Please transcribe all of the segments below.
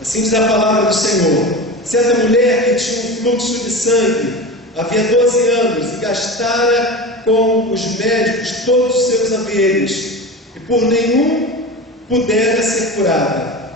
Assim diz a palavra do Senhor. Certa mulher que tinha um fluxo de sangue, havia 12 anos, e gastara com os médicos todos os seus haveres, e por nenhum pudera ser curada.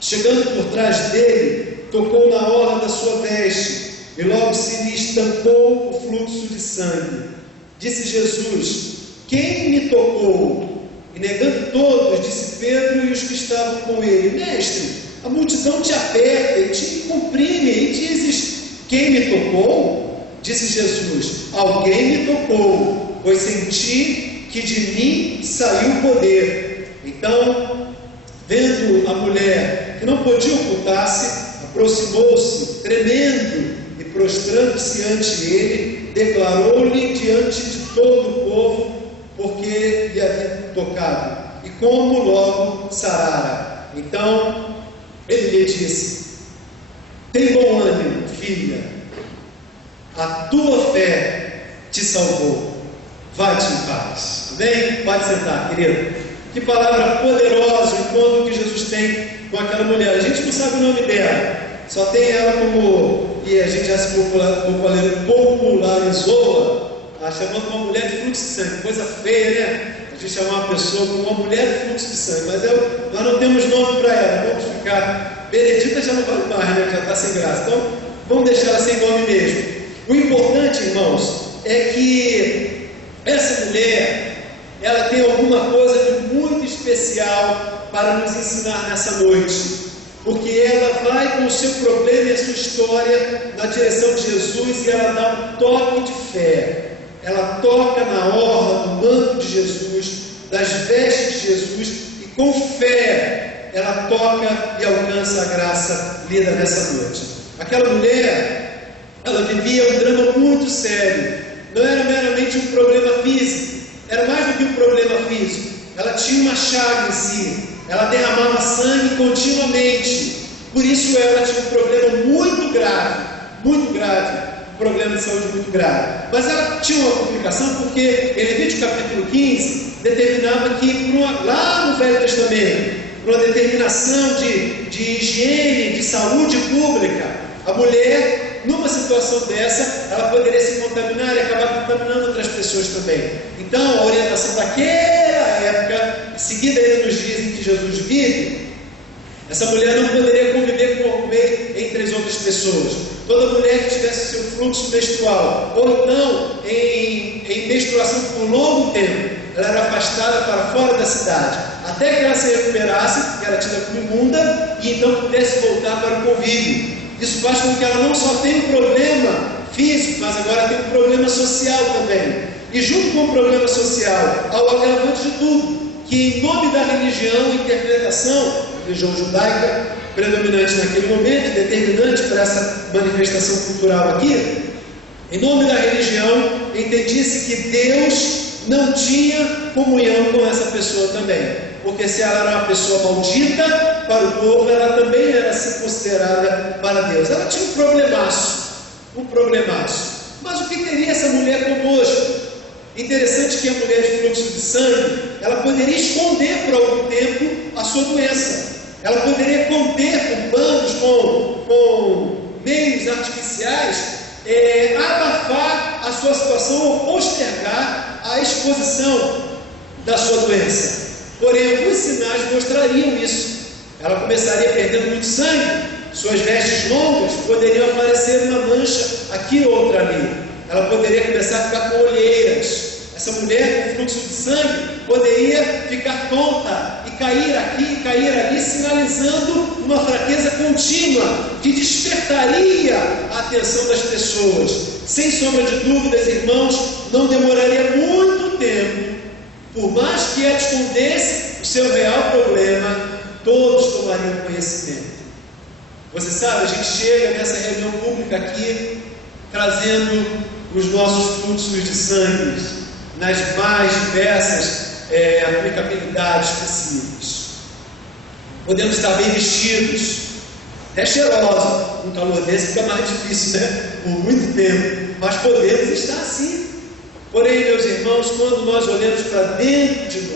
Chegando por trás dele, tocou na orla da sua veste, e logo se lhe estancou o fluxo de sangue. Disse Jesus: quem me tocou? E negando todos, disse Pedro e os que estavam com ele: Mestre, a multidão te aperta e te comprime, e dizes: quem me tocou? Disse Jesus: alguém me tocou, pois senti que de mim saiu o poder. Então, vendo a mulher que não podia ocultar-se, aproximou-se, tremendo, e prostrando-se ante ele, declarou-lhe diante de todo o povo porque lhe havia tocado, e como logo sarara. Então ele lhe disse: tem bom ânimo, filha, a tua fé te salvou, vai-te em paz. Amém? Pode sentar, querido. Que palavra poderosa o encontro que Jesus tem com aquela mulher. A gente não sabe o nome dela, só tem ela como, e a gente já se popularizou, chamando uma mulher de fluxo de sangue. Coisa feia, né? A gente chamar uma pessoa como uma mulher de fluxo de sangue, mas nós não temos nome para ela. Vamos ficar, Benedita já não vale mais, né? Já está sem graça, então vamos deixar ela sem nome mesmo. O importante, irmãos, é que essa mulher, ela tem alguma coisa de muito especial para nos ensinar nessa noite, porque ela vai com o seu problema e a sua história na direção de Jesus, e ela dá um toque de fé. Ela toca na orla do manto de Jesus, das vestes de Jesus, e com fé ela toca e alcança a graça lida nessa noite. Aquela mulher, ela vivia um drama muito sério. Não era meramente um problema físico, era mais do que um problema físico. Ela tinha uma chaga em si, ela derramava sangue continuamente. Por isso ela tinha um problema muito grave, um problema de saúde muito grave. Mas ela tinha uma complicação, porque em Levítico capítulo 15 determinava que lá no Velho Testamento, por uma determinação de higiene, de saúde pública, a mulher, numa situação dessa, ela poderia se contaminar e acabar contaminando outras pessoas também. Então, a orientação daquela época, seguida aí nos dias em que Jesus vive, essa mulher não poderia conviver entre as outras pessoas. Toda mulher que tivesse seu fluxo menstrual, ou então em menstruação por longo tempo, ela era afastada para fora da cidade, até que ela se recuperasse, que era tida como imunda, e então pudesse voltar para o convívio. Isso faz com que ela não só tenha um problema físico, mas agora tem um problema social também. E junto com o problema social, há o agravante de tudo, que em nome da religião, interpretação, religião judaica predominante naquele momento, determinante para essa manifestação cultural aqui, em nome da religião, entendia-se que Deus não tinha comunhão com essa pessoa também, porque se ela era uma pessoa maldita para o povo, ela também era assim considerada para Deus. Ela tinha um problemaço. Mas o que teria essa mulher conosco? Interessante que a mulher de fluxo de sangue, ela poderia esconder por algum tempo a sua doença. Ela poderia conter com panos, com meios artificiais, abafar a sua situação ou postergar a exposição da sua doença. Porém, alguns sinais mostrariam isso. Ela começaria perdendo muito sangue, suas vestes longas poderiam aparecer uma mancha aqui ou outra ali. Ela poderia começar a ficar com olheiras. Essa mulher com fluxo de sangue poderia ficar tonta e cair aqui e cair ali, sinalizando uma fraqueza contínua que despertaria a atenção das pessoas. Sem sombra de dúvidas, irmãos, não demoraria muito tempo, por mais que ela escondesse o seu real problema, todos tomariam conhecimento. Você sabe, a gente chega nessa reunião pública aqui, trazendo os nossos fluxos de sangue nas mais diversas aplicabilidades possíveis. Podemos estar bem vestidos, até cheirosos. Um calor desse fica mais difícil, né? Por muito tempo, mas podemos estar assim. Porém, meus irmãos, quando nós olhamos para dentro de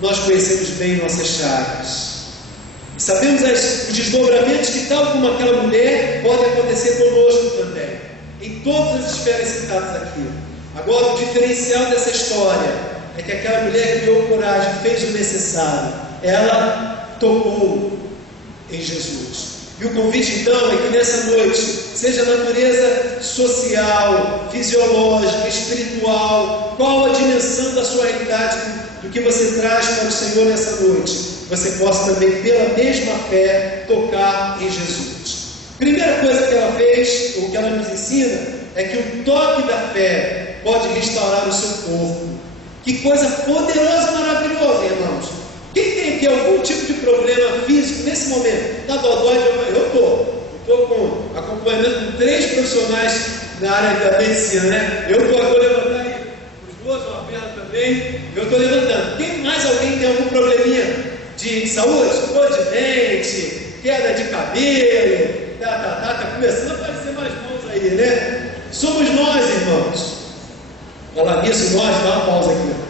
nós conhecemos bem nossas chagas e sabemos os desdobramentos que, tal como aquela mulher, podem acontecer conosco também, em todas as esferas citadas aqui. Agora, o diferencial dessa história é que aquela mulher criou coragem, fez o necessário, ela tocou em Jesus. E o convite então é que nessa noite, seja a natureza social, fisiológica, espiritual, qual a dimensão da sua realidade, do que você traz para o Senhor nessa noite, você possa também, pela mesma fé, tocar em Jesus. Primeira coisa que ela fez, ou que ela nos ensina, é que o toque da fé pode restaurar o seu corpo. Que coisa poderosa e maravilhosa, irmãos. Quem tem aqui algum tipo de problema físico nesse momento? Está dodói? Eu estou com acompanhamento com 3 profissionais na área da medicina, né? Eu estou agora levantando aí, os duas, uma perna também. Eu estou levantando. Tem mais alguém que tem algum probleminha de saúde? Dor de dente, queda de cabelo, tá começando a aparecer mais mãos aí, né? Somos nós, irmãos. Falar nisso, nós, dá uma pausa aqui.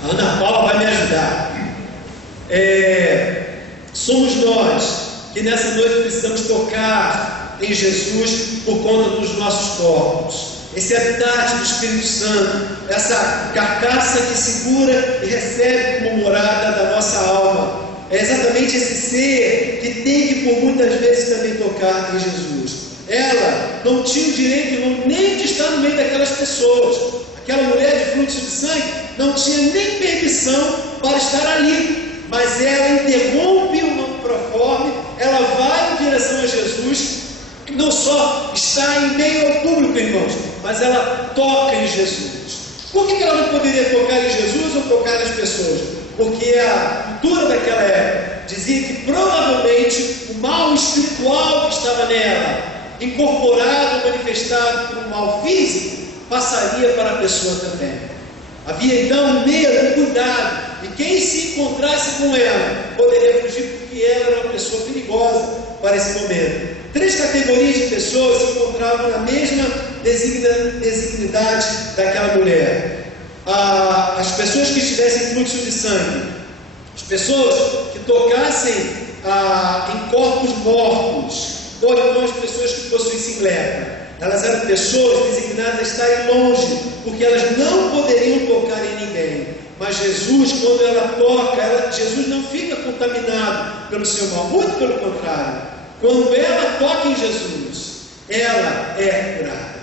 A Ana Paula vai me ajudar. Somos nós que nessa noite precisamos tocar em Jesus por conta dos nossos corpos. Esse habitat do Espírito Santo, essa carcaça que segura e recebe como morada da nossa alma. É exatamente esse ser que tem que por muitas vezes também tocar em Jesus. Ela não tinha o direito, irmão, nem de estar no meio daquelas pessoas. Aquela mulher de fluxo de sangue não tinha nem permissão para estar ali, mas ela interrompe o proforme, ela vai em direção a Jesus, não só está em meio ao público, irmãos, mas ela toca em Jesus. Por que ela não poderia tocar em Jesus ou tocar nas pessoas? Porque a cultura daquela época dizia que provavelmente o mal espiritual que estava nela, incorporado, manifestado por um mal físico, passaria para a pessoa também. Havia então medo, cuidado, e quem se encontrasse com ela poderia fugir, porque ela era uma pessoa perigosa para esse momento. 3 categorias de pessoas se encontravam na mesma designidade daquela mulher. As pessoas que estivessem em fluxo de sangue, as pessoas que tocassem em corpos mortos, ou então as pessoas que possuíssem lepra. Elas eram pessoas designadas a estarem longe, porque elas não poderiam tocar em ninguém. Mas Jesus, quando ela toca, Jesus não fica contaminado pelo seu mal, muito pelo contrário. Quando ela toca em Jesus, ela é curada.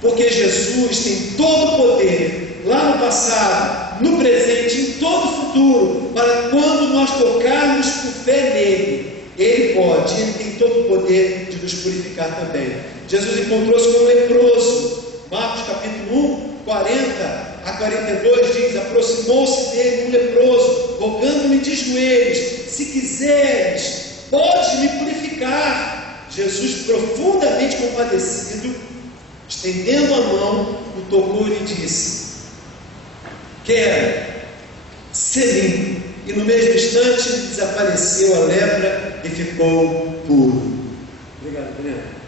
Porque Jesus tem todo o poder, lá no passado, no presente, em todo o futuro, para quando nós tocarmos por fé nele, Ele pode, Ele tem todo o poder de nos purificar também. Jesus encontrou-se com um leproso. Marcos capítulo 1, 40 a 42 diz: aproximou-se dele um leproso, rogando-lhe de joelhos: se quiseres, podes me purificar. Jesus, profundamente compadecido, estendendo a mão, o tocou e lhe disse: quero ser limpo. E no mesmo instante desapareceu a lepra e ficou puro. Obrigado, Daniel.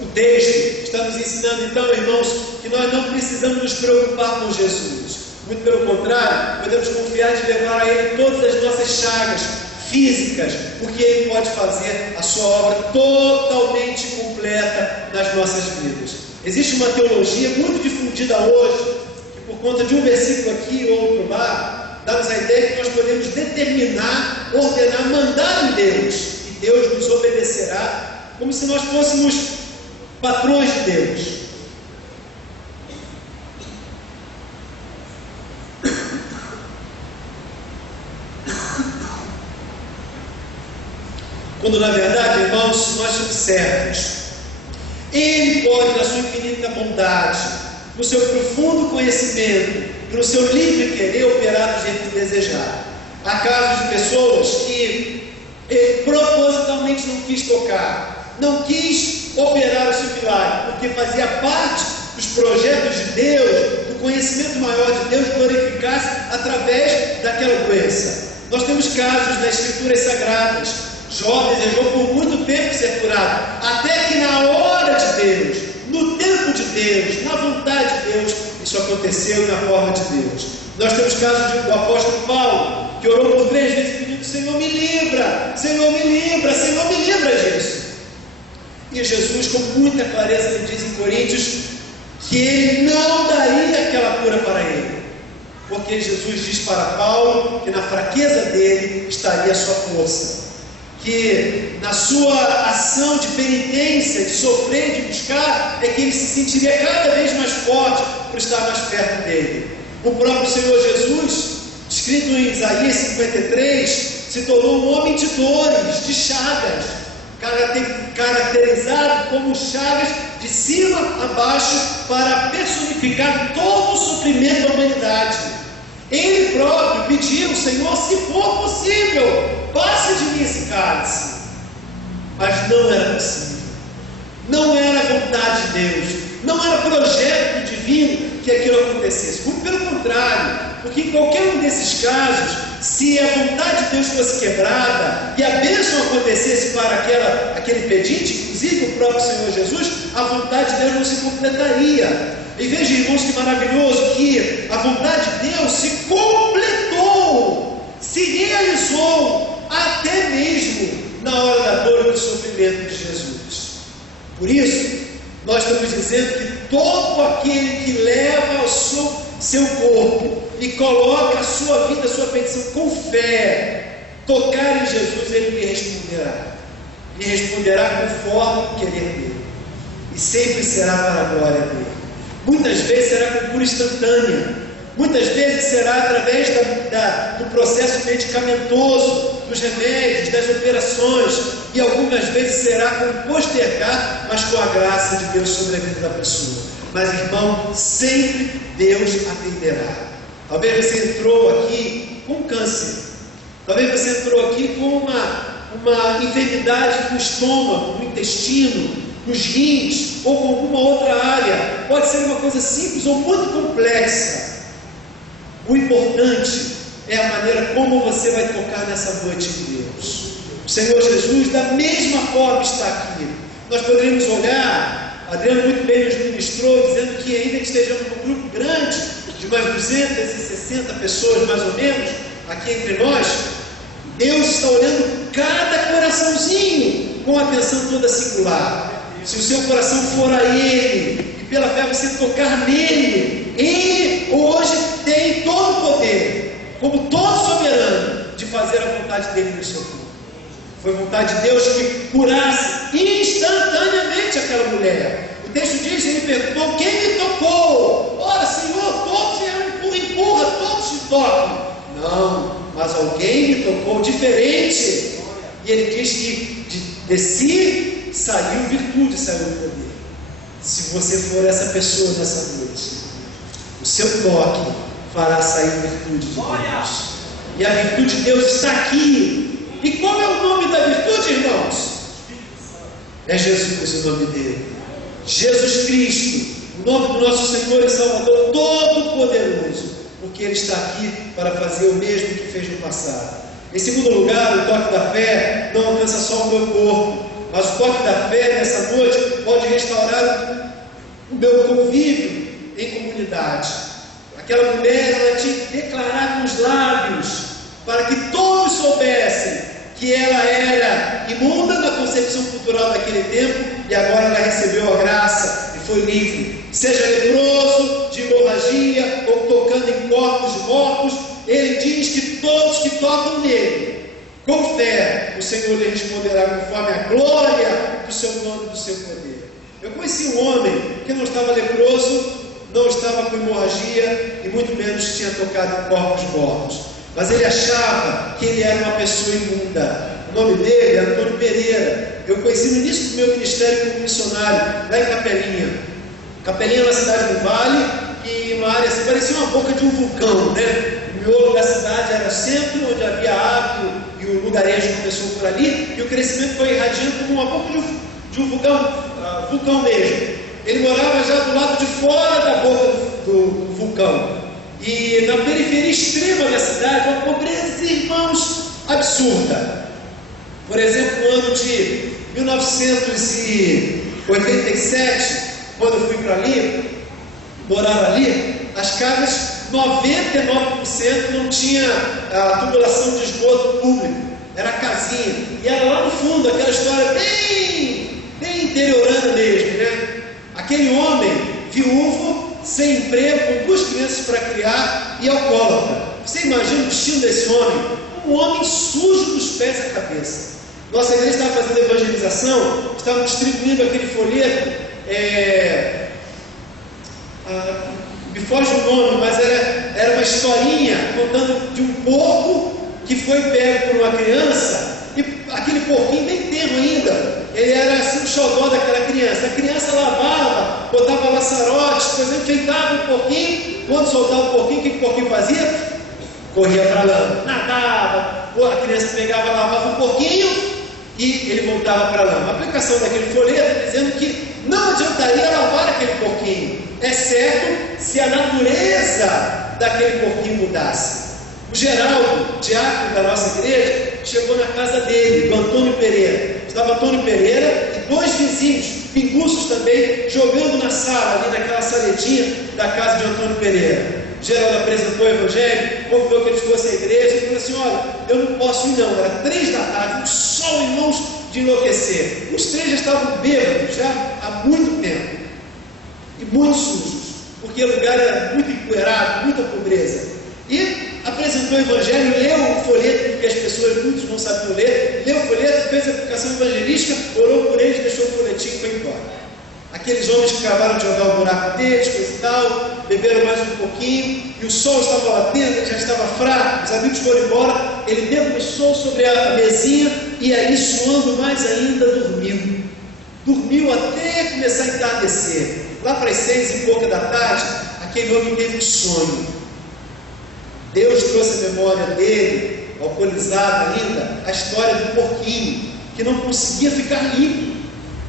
O texto está nos ensinando então, irmãos, que nós não precisamos nos preocupar com Jesus. Muito pelo contrário, podemos confiar de levar a Ele todas as nossas chagas físicas, porque Ele pode fazer a sua obra totalmente completa nas nossas vidas. Existe uma teologia muito difundida hoje, que por conta de um versículo aqui ou outro lá, dá-nos a ideia que nós podemos determinar, ordenar, mandar em Deus, e Deus nos obedecerá, como se nós fôssemos patrões de Deus. Quando na verdade, irmãos, nós somos servos. Ele pode, na sua infinita bondade, no seu profundo conhecimento e no seu livre querer, operar do jeito que desejar. Há casos de pessoas que ele propositalmente não quis tocar, não quis operar o seu milagre, porque fazia parte dos projetos de Deus, do conhecimento maior de Deus, glorificar-se através daquela doença. Nós temos casos nas Escrituras Sagradas. Jó desejou por muito tempo ser curado, até que na hora de Deus, no tempo de Deus, na vontade de Deus, isso aconteceu na forma de Deus. Nós temos casos do apóstolo Paulo, E Jesus, com muita clareza, ele diz em Coríntios que ele não daria aquela cura para ele, porque Jesus diz para Paulo que na fraqueza dele estaria a sua força, que na sua ação de penitência, de sofrer, de buscar, é que ele se sentiria cada vez mais forte por estar mais perto dele. O próprio Senhor Jesus, escrito em Isaías 53, se tornou um homem de dores, de chagas, caracterizado como chagas de cima a baixo, para personificar todo o sofrimento da humanidade. Ele próprio pediu: Senhor, se for possível, passe de mim esse cálice. Mas não era possível, não era a vontade de Deus, não era projeto divino que aquilo acontecesse. Muito pelo contrário, porque em qualquer um desses casos, se a vontade de Deus fosse quebrada e a bênção acontecesse para aquele pedinte, inclusive o próprio Senhor Jesus, a vontade de Deus não se completaria. E veja, irmãos, que maravilhoso que a vontade de Deus se completou, se realizou até mesmo na hora da dor e do sofrimento de Jesus. Por isso, nós estamos dizendo que todo aquele que leva o seu corpo e coloca a sua vida, a sua petição com fé, tocar em Jesus, ele lhe responderá. Lhe responderá conforme o querer dele. E sempre será para a glória dele. Muitas vezes será com cura instantânea. Muitas vezes será através do processo medicamentoso, dos remédios, das operações. E algumas vezes será com postergar, mas com a graça de Deus sobre a vida da pessoa. Mas, irmão, sempre Deus atenderá. Talvez você entrou aqui com câncer. Talvez você entrou aqui com uma enfermidade no estômago, no intestino, nos rins ou com alguma outra área. Pode ser uma coisa simples ou muito complexa. O importante é a maneira como você vai tocar nessa noite em Deus. O Senhor Jesus, da mesma forma, está aqui. Nós poderíamos olhar, Adriano muito bem nos ministrou, dizendo que ainda que estejamos num grupo grande, de mais 260 pessoas mais ou menos, aqui entre nós, Deus está olhando cada coraçãozinho com atenção toda singular. Se o seu coração for a Ele, e pela fé você tocar nele, Ele hoje tem todo o poder, como todo soberano, de fazer a vontade dele no seu corpo. Foi vontade de Deus que curasse instantaneamente aquela mulher. O texto diz, ele perguntou: quem me tocou? Ora, Senhor, todos vieram, empurra, todos te tocam. Não, mas alguém me tocou diferente. E ele diz que de si saiu virtude, saiu poder. Se você for essa pessoa nessa noite, o seu toque fará sair virtude de Deus. E a virtude de Deus está aqui. E qual é o nome da virtude, irmãos? É Jesus o nome dele. Jesus Cristo, o nome do nosso Senhor e Salvador Todo-Poderoso, porque Ele está aqui para fazer o mesmo que fez no passado. Em segundo lugar, o toque da fé não alcança só o meu corpo, mas o toque da fé nessa noite pode restaurar o meu convívio em comunidade. Aquela mulher, ela tinha que declarar com os lábios, para que todos soubessem que ela era imunda na concepção cultural daquele tempo, e agora ela recebeu a graça e foi livre. Seja leproso, de hemorragia, ou tocando em corpos de mortos, ele diz que todos que tocam nele, com fé, o Senhor lhe responderá conforme a glória do seu nome e do seu poder. Eu conheci um homem que não estava leproso, não estava com hemorragia, e muito menos tinha tocado em corpos mortos. Mas ele achava que ele era uma pessoa imunda. O nome dele é Antônio Pereira. Eu conheci no início do meu ministério como missionário, lá em Capelinha. Capelinha é uma cidade do Vale, e uma área assim, parecia uma boca de um vulcão, né? O miolo da cidade era centro, onde havia água, e o lugarejo começou por ali, e o crescimento foi irradiando como uma boca de um vulcão mesmo. Ele morava já do lado de fora da boca do vulcão. E na periferia extrema da cidade, uma pobreza, irmãos, absurda. Por exemplo, no ano de 1987, quando eu fui para ali, morar ali, as casas, 99% não tinha a tubulação de esgoto público, era casinha, e era lá no fundo, aquela história bem bem interiorana mesmo, né? Aquele homem viúvo, sem emprego, com 2 crianças para criar e alcoólatra. Você imagina o destino desse homem? Um homem sujo dos pés à cabeça. Nossa igreja estava fazendo evangelização, estava distribuindo aquele folheto, me foge o nome, mas era uma historinha contando de um porco que foi pego por uma criança, e aquele porquinho bem tenro ainda, ele era assim o xodó daquela criança. A criança lavava, botava laçarotes, depois enfeitava o porquinho. Quando soltava o porquinho, o que o porquinho fazia? Corria para a lama, nadava, a criança pegava, lavava o porquinho e ele voltava para a lama. A aplicação daquele folheto dizendo que não adiantaria lavar aquele porquinho, exceto se a natureza daquele porquinho mudasse. O Geraldo, diácono da nossa igreja, chegou na casa dele, do Antônio Pereira. Estava Antônio Pereira e 2 vizinhos, pinguços também, jogando na sala, ali naquela saletinha da casa de Antônio Pereira. Geraldo apresentou o evangelho, convidou que eles fossem à igreja e falou assim: olha, eu não posso ir não, era 3 da tarde, um sol em mãos de enlouquecer. Os 3 já estavam bêbados, já há muito tempo, e muito sujos, porque o lugar era muito empoeirado, muita pobreza. E apresentou o evangelho, leu o folheto, porque as pessoas, muitos não sabiam ler, leu o folheto, fez a aplicação evangelística, orou por eles, deixou o folhetinho e foi embora. Aqueles homens que acabaram de jogar o buraco deles, coisa e tal, beberam mais um pouquinho, e o sol estava batendo, ele já estava fraco, os amigos foram embora, ele debruçou sobre a mesinha, e ali suando mais ainda, dormiu até começar a entardecer. Lá para as 6 e pouca da tarde, aquele homem teve um sonho. Deus trouxe a memória dele, alcoolizado ainda, a história do porquinho, que não conseguia ficar limpo.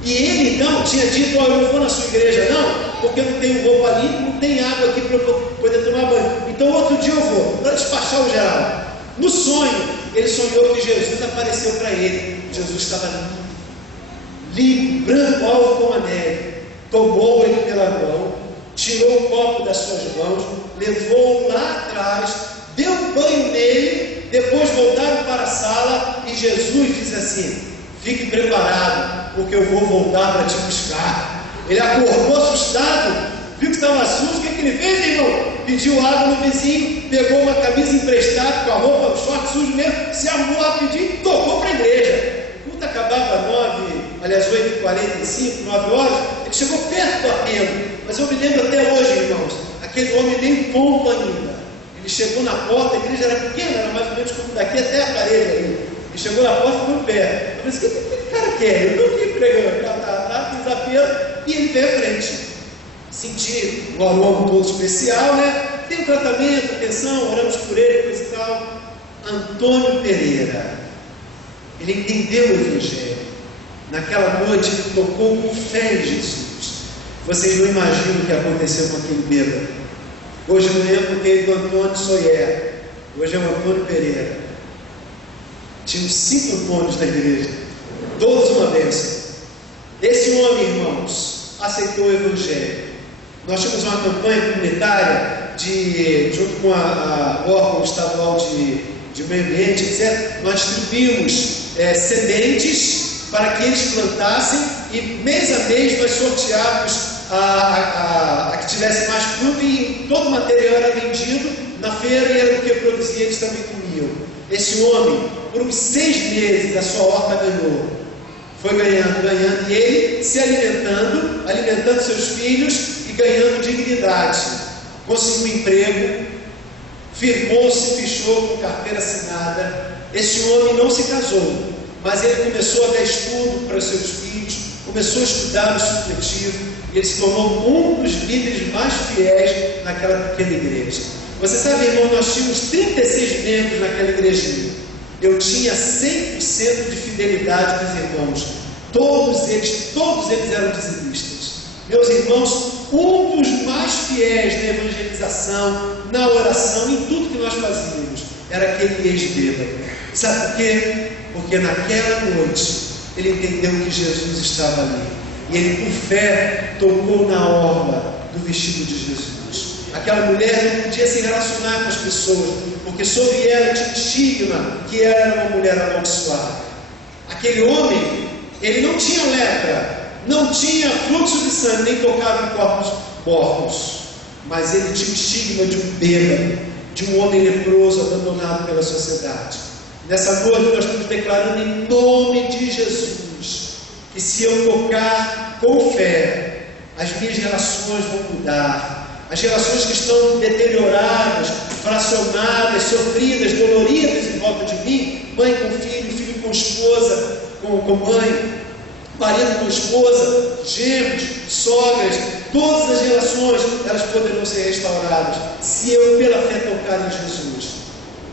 E ele então tinha dito: olha, eu não vou na sua igreja não, porque eu não tenho roupa limpa, não tem água aqui para eu poder tomar banho. Então outro dia eu vou, para despachar o Geraldo. No sonho, ele sonhou que Jesus apareceu para ele. Jesus estava limpo, branco, alvo como a neve. Tomou ele pela mão, tirou o copo das suas mãos, levou-o lá atrás, deu um banho nele, depois voltaram para a sala e Jesus disse assim: fique preparado, porque eu vou voltar para te buscar. Ele acordou assustado, viu que estava sujo. O que ele fez, irmão? Pediu água no vizinho, pegou uma camisa emprestada com a roupa, o short sujo mesmo, se arrumou rapidinho e tocou para a igreja. O culto acabava 8h45, 9 horas, ele chegou perto do apelo, mas eu me lembro até hoje, irmãos, aquele homem nem ponto ainda. Ele chegou na porta, a igreja era pequena, era mais ou menos como daqui até a parede ali. Ele chegou na porta e ficou em pé. Eu disse: o que aquele cara quer? Eu não estou pregando, fiz apelo, e ele veio à frente. Senti o aroma todo especial, né? Tem um tratamento, atenção, oramos por ele, coisa e tal. Antônio Pereira, ele entendeu o evangelho. Naquela noite ele tocou com fé em Jesus. Vocês não imaginam o que aconteceu com aquele bêbado. Hoje não é porque do Antônio Soyer, hoje é o Antônio Pereira. Tinham 5 Antônios na igreja, todos uma bênção. Esse homem, irmãos, aceitou o evangelho. Nós tínhamos uma campanha comunitária junto com a órgão estadual de meio ambiente, etc. Nós distribuímos sementes para que eles plantassem, e mês a mês nós sorteávamos a que tivesse mais fruto, e todo o material era vendido na feira e era o que produzia, eles também comiam. Esse homem, por uns 6 meses, a sua horta ganhou. Foi ganhando, e ele se alimentando seus filhos e ganhando dignidade. Conseguiu um emprego, firmou-se, fichou com carteira assinada. Esse homem não se casou, mas ele começou a dar estudo para os seus filhos, começou a estudar no supletivo, e ele se tornou um dos líderes mais fiéis naquela pequena igreja. Você sabe, irmão, nós tínhamos 36 membros naquela igrejinha. Eu tinha 100% de fidelidade dos irmãos. Todos eles eram dizimistas. Meus irmãos, um dos mais fiéis na evangelização, na oração, em tudo que nós fazíamos, era aquele ex-bêbado. Sabe por quê? Porque naquela noite ele entendeu que Jesus estava ali, e ele, por fé, tocou na orla do vestido de Jesus. Aquela mulher não podia se relacionar com as pessoas, porque sobre ela tinha estigma que ela era uma mulher amaldiçoada. Aquele homem, ele não tinha lepra, não tinha fluxo de sangue, nem tocava em corpos mortos, mas ele tinha o estigma de um bêbado, de um homem leproso abandonado pela sociedade. Nessa noite nós estamos declarando em nome de Jesus, que se eu tocar com fé, as minhas relações vão mudar. As relações que estão deterioradas, fracionadas, sofridas, doloridas em volta de mim, mãe com filho, filho com esposa, com mãe, marido com esposa, genros, sogras, todas as relações, elas poderão ser restauradas, se eu pela fé tocar em Jesus.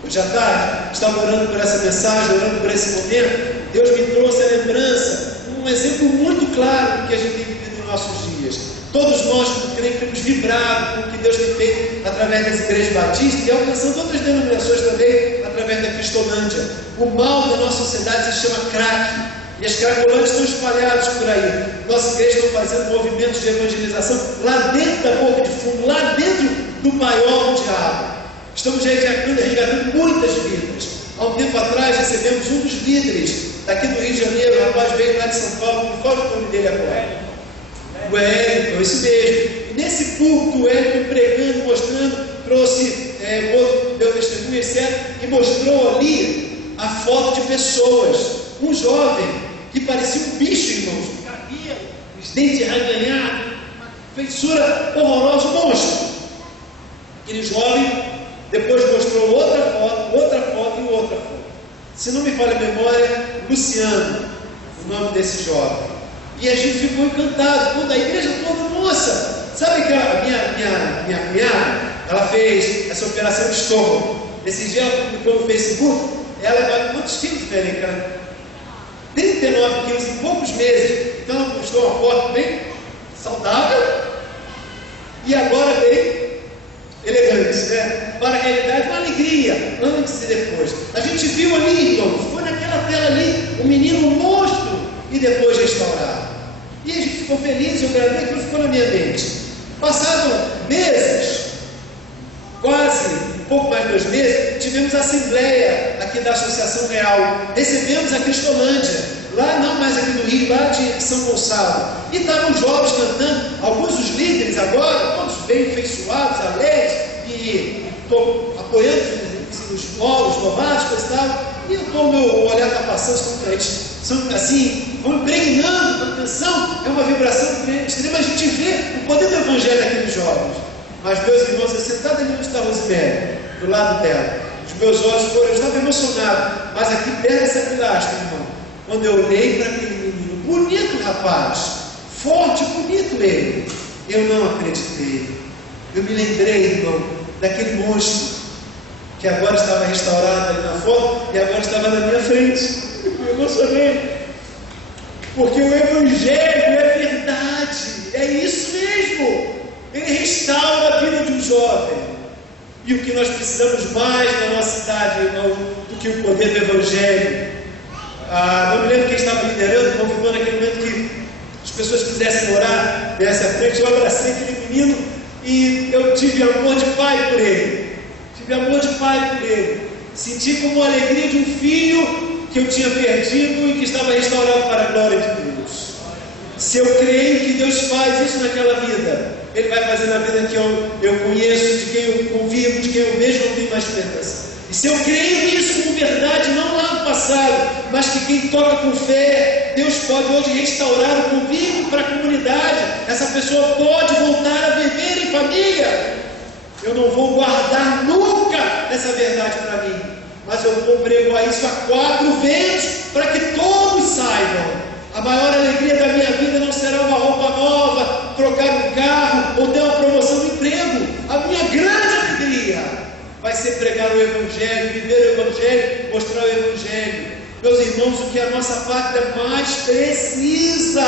Hoje à tarde, estava orando por essa mensagem, orando por esse momento, Deus me trouxe a lembrança, um exemplo muito claro do que a gente tem vivido nos nossos dias. Todos nós, como crentes, temos vibrado com o que Deus tem feito através das igrejas batistas e alcançando outras denominações também, através da Cristolândia. O mal da nossa sociedade se chama crack, e as cracolândias estão espalhadas por aí. Nossa igreja está fazendo movimentos de evangelização lá dentro da boca de fundo, lá dentro do paiol do diabo. Estamos resgatando muitas vidas. Há um tempo atrás recebemos um dos líderes daqui do Rio de Janeiro, o rapaz veio lá de São Paulo, qual é o nome dele agora? O Wellington, esse mesmo. E nesse púlpito, o Wellington pregando, mostrando, trouxe deu testemunho, etc. E mostrou ali a foto de pessoas. Um jovem que parecia um bicho, irmãos, com cabelo, os dentes arreganhados, uma feiçura horrorosa, um monstro. Aquele jovem depois mostrou outra foto e outra foto. Se não me falha a memória, Luciano, o nome desse jovem. E a gente ficou encantado, toda a igreja toda, nossa, sabe que a minha cunhada, ela fez essa operação de estômago. Esse dia ela publicou no Facebook, ela vai quantos quilos, Férica? 39 quilos em poucos meses. Então ela postou uma foto bem saudável e agora bem elegante, né? Para a realidade, uma alegria, antes e depois. A gente viu ali, irmãos, foi naquela tela ali, o menino monstro e depois restaurado. E a gente ficou feliz, eu gravei, aquilo ficou na minha mente. Passaram meses, quase um pouco mais de 2 meses, tivemos a assembleia aqui da Associação Real. Recebemos a Cristolândia, lá não mais aqui do Rio, lá de São Gonçalo. E estavam os jovens cantando, alguns dos líderes agora, todos bem feiçoados, alegres, e estou apoiando os novatos, coisa e tal. E o meu olhar está passando, são assim, vão impregnando a atenção, é uma vibração extrema, a gente vê o poder do Evangelho naqueles jovens. Mas, meus irmãos, eu sentado ali onde está a Rosemary, do lado dela, os meus olhos foram, eu estava emocionado, mas aqui perto dessa pilastra, irmão, quando eu olhei para aquele menino, bonito rapaz, forte, bonito ele, eu não acreditei. Eu me lembrei, irmão, daquele monstro que agora estava restaurado ali na foto e agora estava na minha frente. Eu emocionei, porque o Evangelho é verdade, é isso mesmo. Ele restaura a vida de um jovem. E o que nós precisamos mais na nossa cidade, irmão, do que o poder do Evangelho. Não me lembro quem estava liderando, confirmando naquele momento que as pessoas quisessem orar, desse à frente. Eu abracei aquele menino e eu tive amor de pai por ele. Tive amor de pai por ele. Senti como a alegria de um filho que eu tinha perdido e que estava restaurado para a glória de Deus. Se eu creio que Deus faz isso naquela vida, Ele vai fazer na vida que eu conheço, de quem eu convivo, de quem eu vejo, não tenho mais esperança. E se eu creio nisso como verdade, não lá no passado, mas que quem toca com fé, Deus pode hoje restaurar o convívio para a comunidade. Essa pessoa pode voltar a viver em família. Eu não vou guardar nunca essa verdade para mim, mas eu vou pregoar isso a 4 ventos, para que todos saibam. A maior alegria da minha vida não será uma roupa nova, trocar um carro ou ter uma promoção de emprego. A minha grande alegria vai ser pregar o Evangelho, viver o Evangelho, mostrar o Evangelho. Meus irmãos, o que a nossa pátria mais precisa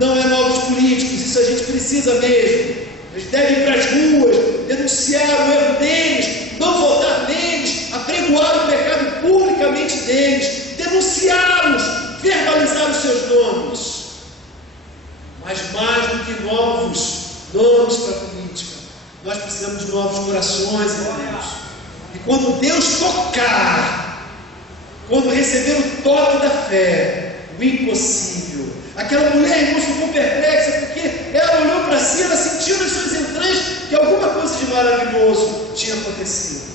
não é novos políticos, isso a gente precisa mesmo. Eles devem ir para as ruas, denunciar o erro deles, não votar neles, apregoar o pecado publicamente deles, denunciá-los, verbalizar os seus nomes. Mas mais do que novos nomes para a política, nós precisamos de novos corações, irmãos. E quando Deus tocar, quando receber o toque da fé, o impossível. Aquela mulher, irmão, ficou perplexa, porque ela olhou para si, ela sentiu nas suas entranhas que alguma coisa de maravilhoso tinha acontecido.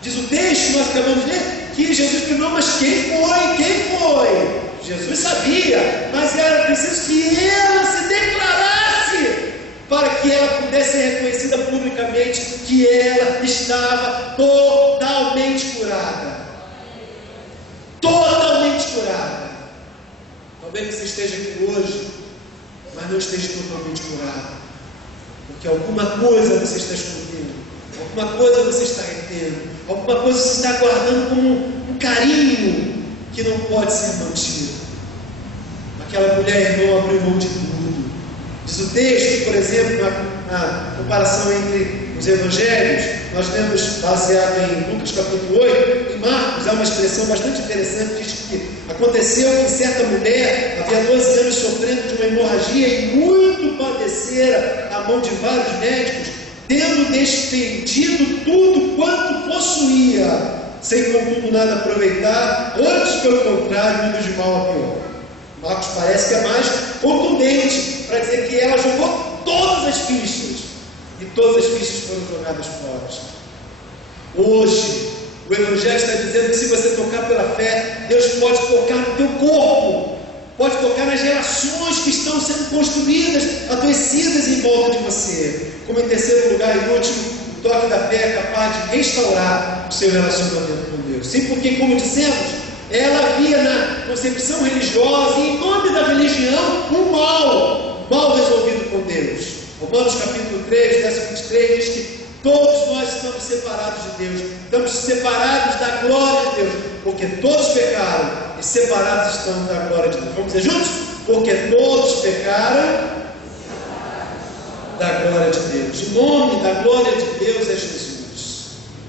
Diz o texto, nós acabamos de ler, que Jesus perguntou: mas quem foi? Quem foi? Jesus sabia, mas era preciso que ela se declarasse para que ela pudesse ser reconhecida publicamente que ela estava totalmente curada. Totalmente curada. Talvez você esteja aqui hoje, mas não esteja totalmente curado, porque alguma coisa você está escondendo, alguma coisa você está retendo, alguma coisa você está guardando com um carinho que não pode ser mantido. Aquela mulher, irmão, abriu mão de tudo. Diz o texto, por exemplo, na comparação entre os evangelhos, nós temos, baseado em Lucas capítulo 8, em Marcos, há uma expressão bastante interessante, diz que aconteceu que certa mulher havia 12 anos sofrendo de uma hemorragia e muito padecera à mão de vários médicos, tendo despendido tudo quanto possuía, sem contudo nada aproveitar, antes pelo contrário, indo de mal a pior. Marcos parece que é mais contundente para dizer que ela jogou todas as fichas, e todas as fichas foram jogadas fora. Hoje, o Evangelho está dizendo que se você tocar pela fé, Deus pode tocar no teu corpo, pode tocar nas relações que estão sendo construídas, adoecidas em volta de você. Como em terceiro lugar e último, o toque da fé é capaz de restaurar o seu relacionamento com Deus. Sim, porque, como dissemos, ela via na concepção religiosa e em nome da religião um mal resolvido com Deus. Romanos capítulo 3, verso 23 diz que todos nós estamos separados de Deus, estamos separados da glória de Deus, porque todos pecaram e separados estão da glória de Deus. Vamos dizer juntos? Porque todos pecaram da glória de Deus. O nome da glória de Deus é Jesus.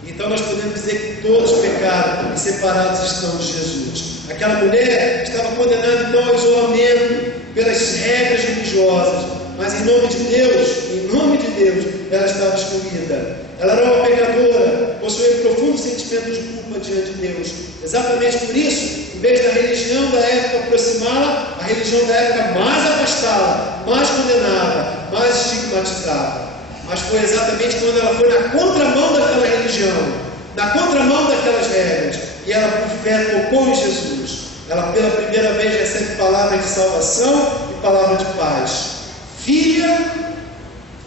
Então nós podemos dizer que todos pecaram e separados estão de Jesus. Aquela mulher estava condenada então ao isolamento pelas regras religiosas, mas em nome de Deus, ela estava excluída. Ela era uma pecadora, possuía um profundo sentimento de culpa diante de Deus. Exatamente por isso, em vez da religião da época aproximá-la, a religião da época mais afastá-la, mais condenava, mais estigmatizava. Mas foi exatamente quando ela foi na contramão daquela religião, na contramão daquelas regras, e ela por fé tocou em Jesus. Ela pela primeira vez recebe palavras de salvação e palavra de paz. Filha,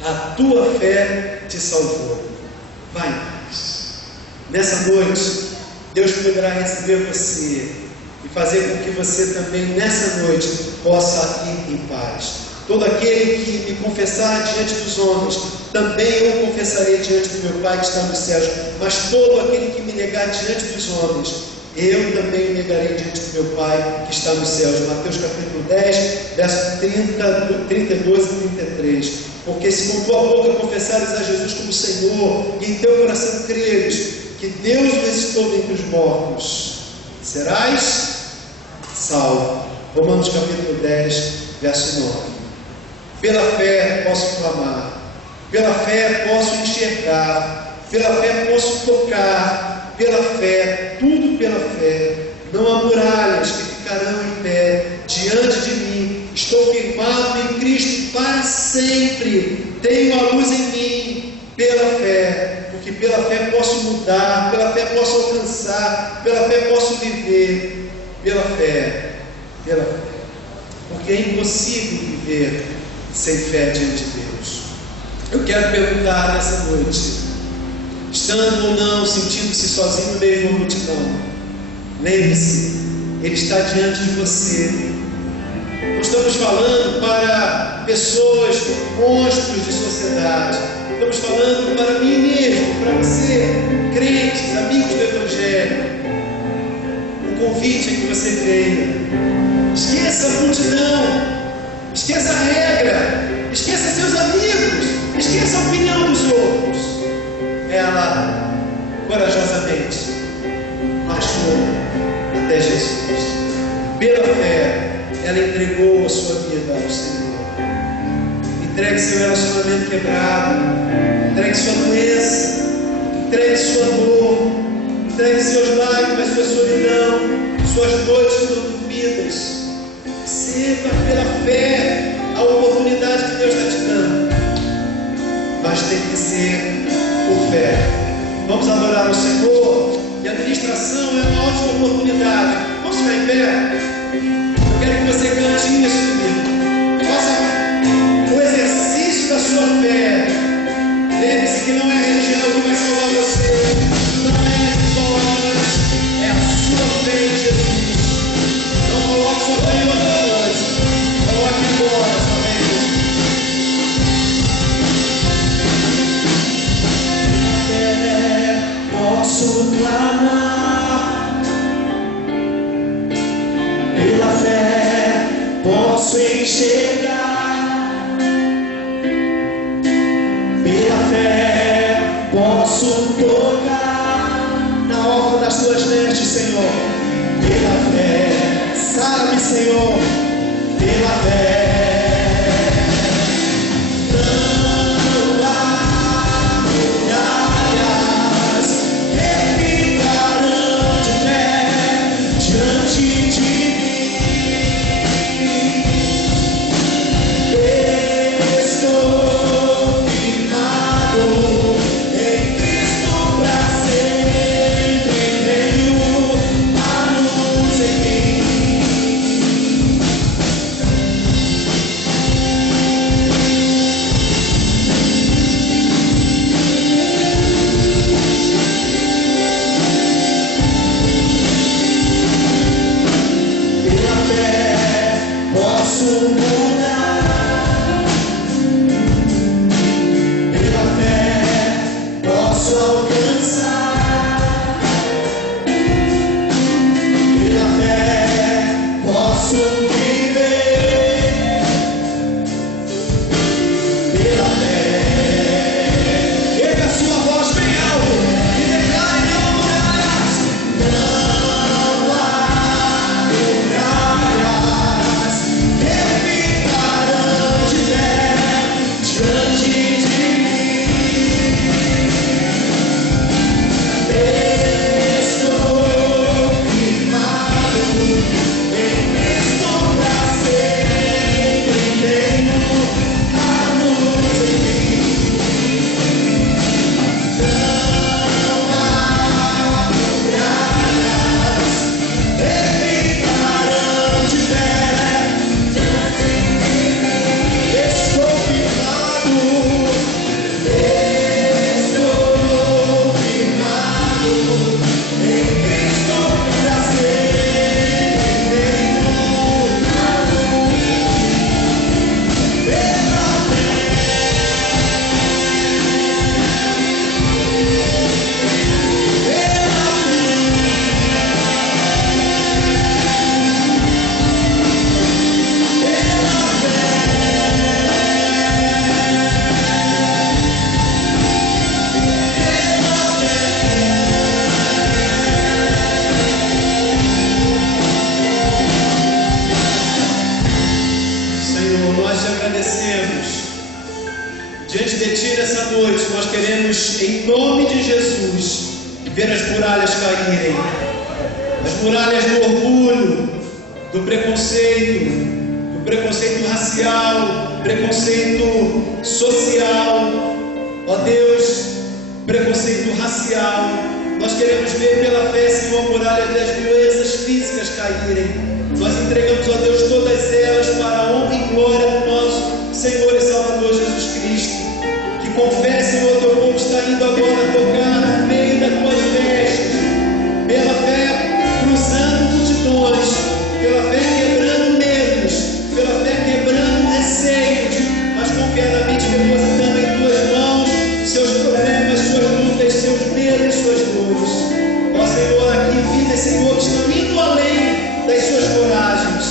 a tua fé te salvou. Vai em paz. Nessa noite, Deus poderá receber você e fazer com que você também nessa noite possa ir em paz. Todo aquele que me confessar diante dos homens, também eu confessarei diante do meu Pai que está nos céus. Mas todo aquele que me negar diante dos homens, eu também o negarei diante do meu Pai que está nos céus. Mateus capítulo 10, verso 32 e 33. Porque se com tua boca confessares a Jesus como Senhor, e em teu coração creres que Deus o ressuscitou dentre os mortos, serás salvo. Romanos capítulo 10, verso 9. Pela fé posso clamar, pela fé posso enxergar, pela fé posso tocar, pela fé, tudo pela fé. Não há muralhas que ficarão em pé diante de mim. Estou firmado em Cristo para sempre. Tenho a luz em mim pela fé, porque pela fé posso mudar, pela fé posso alcançar, pela fé posso viver, pela fé. Porque é impossível viver sem fé diante de Deus. Eu quero perguntar nessa noite, estando ou não sentindo-se sozinho no meio de uma multidão, lembre-se, Ele está diante de você. Não estamos falando para pessoas, monstros de sociedade, estamos falando para mim mesmo, para você, crentes, amigos do Evangelho. O convite é que você venha. Esqueça a multidão, esqueça a regra, esqueça seus amigos, esqueça a opinião dos outros. Ela corajosamente marchou até Jesus. Pela fé, ela entregou a sua vida ao Senhor. Entregue seu relacionamento quebrado, entregue sua doença, entregue sua dor, entregue seus lágrimas, sua solidão, suas noites não dormidas. ao Senhor. E a ministração é uma ótima oportunidade. Vamos ficar em pé? Eu quero que você cante isso, querido. Faça o exercício da sua fé. Lembre-se que não é a religião que vai salvar você. Não é as formas, é a sua fé em Jesus. Não coloque sua fé em outra coisa. Coloque agora sua fé em Jesus. Posso clamar, pela fé posso enxergar, pela fé posso tocar na orla das tuas vestes, Senhor. Pela fé, sara-me, Senhor, pela fé. Diante de Ti nessa noite, nós queremos, em nome de Jesus, ver as muralhas caírem. As muralhas do orgulho, do preconceito racial, preconceito social. Ó Deus, preconceito racial. Nós queremos ver pela fé, Senhor, muralhas das doenças físicas caírem. Nós entregamos, ó Deus, todas elas para a honra e glória do nosso Senhor e Salvador Jesus Cristo. Que confesse, Senhor, teu povo está indo agora tocar no meio das tuas vestes, pela fé cruzando multidões, pela fé quebrando medos, pela fé quebrando receios, mas confiadamente depositando em tuas mãos seus problemas, suas lutas, seus medos, suas dores. Ó Senhor, aqui vidas, Senhor, que estão indo além das suas coragens.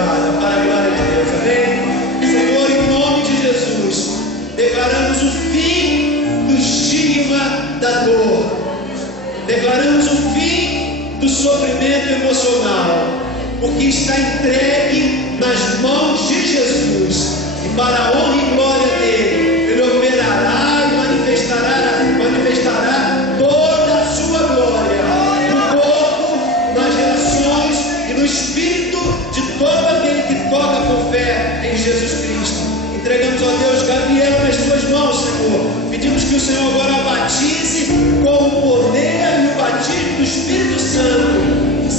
elevada para a glória de Deus, amém? Senhor, em nome de Jesus, declaramos o fim do estigma da dor, declaramos o fim do sofrimento emocional, porque está entregue nas mãos de Jesus, e para a honra e glória dele, ele operará e manifestará toda a sua glória no corpo, nas relações e no espírito de todo aquele que toca com fé em Jesus Cristo. Entregamos a Deus Gabriel nas tuas mãos, Senhor. Pedimos que o Senhor agora a batize com o poder e o batismo do Espírito Santo.